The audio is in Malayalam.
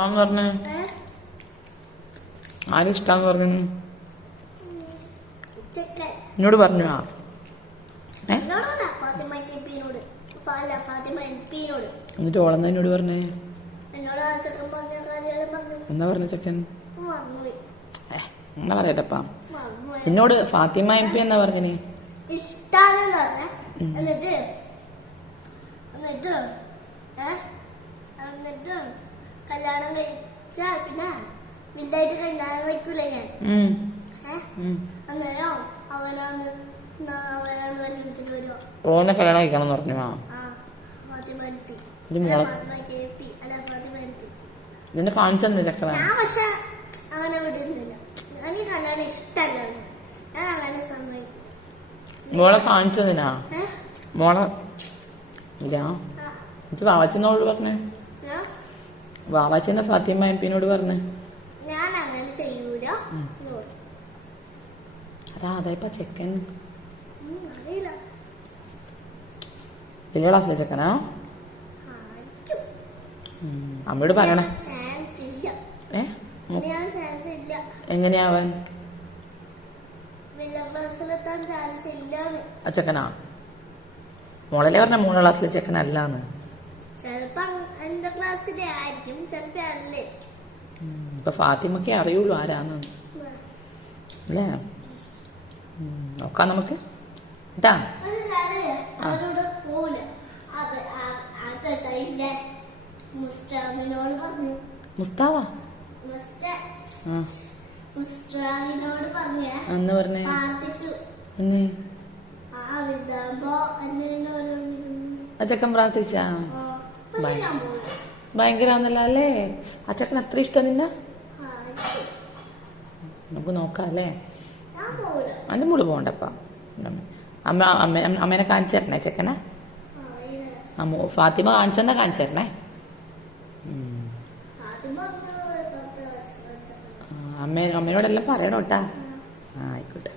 ഇഷ്ടാന്ന് പറഞ്ഞേ? ആരും ഇഷ്ടാന്ന് പറഞ്ഞു? എന്നോട് പറഞ്ഞു? ആ എന്നിട്ട് ഓളെന്നാ എന്നോട് പറഞ്ഞേ? എന്നാ പറഞ്ഞ ചെക്കൻ? എന്നാ പറയട്ടപ്പാ? എന്നോട് ഫാത്തിമ എം പി എന്നാ പറഞ്ഞേ. എന്നിട്ട്? എന്നിട്ട്? എന്നിട്ട്? കല്യാണം കഴിച്ചാ പിന്നെ വില്ലായിട്ട് കല്യാണം കഴിക്കൂല ഞാൻ. അന്നേരം അവനാന്ന് അവനാന്ന് വല്യത്തിന് വരുവോ. ഓനെ കല്യാണം കഴിക്കണം എന്ന് പറഞ്ഞു ആ. ഇതിന്റെ കാണിച്ചെന്ന് ചെക്കനാ ഞാൻ പക്ഷെ വിടുന്നില്ല. എനിക്ക് കല്യാണം ഇഷ്ടമല്ല. ഞാൻ അങ്ങനെ സമ്മതിക്കില്ല. മോളെ കാണിച്ചതിനാ? ഏ? മോളെ ഇല്ല എനിക്ക് വാവച്ചെന്നോട് പറഞ്ഞേ? വാവാച്ചെന്ന ഫാത്തിമ എം പിന്നോട് പറഞ്ഞേ? ഞാൻ അങ്ങനെ ചെയ്യൂല പറഞ്ഞു. അതാ അതായപ്പ ചെക്കൻ. വലിയ ക്ലാസ്സിലെ ചെക്കനാ? അമ്മയോട് പറയണേ. ഏ? എങ്ങനെയാവൻ ചെക്കനാ? മോളല്ലേ പറഞ്ഞ മൂന്നാം ക്ലാസ്സിലെ ചെക്കനല്ലാന്ന്. ചിലപ്പോ എന്റെ ക്ലാസ്സിലെ ആയിരിക്കും ചിലപ്പോ അല്ലേ? ഇപ്പൊ ഫാത്തിമക്കേ അറിയുള്ളൂ ആരാന്ന്. അല്ലേ? നോക്കാം നമുക്ക്. കേട്ടാ? മുസ്താവാ? എന്ന് പറഞ്ഞേ. ആ ചെക്കൻ പ്രാർത്ഥിച്ചാ? പോവില്ല ഭയങ്കരാന്നല്ലോ അല്ലേ? ആ ചെക്കൻ അത്ര ഇഷ്ടം നിന്ന? നമുക്ക് നോക്കാം അല്ലേ? ഞാൻ അതിന്റെ മുകളിൽ പോകണ്ടപ്പ. അമ്മ അമ്മ അമ്മേനെ കാണിച്ചു തരണേ ചെക്കനെ. അമ്മ ഫാത്തിമ കാണിച്ചെന്നെ കാണിച്ചു തരണേ പത്ത് വയസ്സ് ആ, അമ്മ അമ്മേനോടെല്ലാം പറയണോട്ടാ. ആയിക്കോട്ടെ.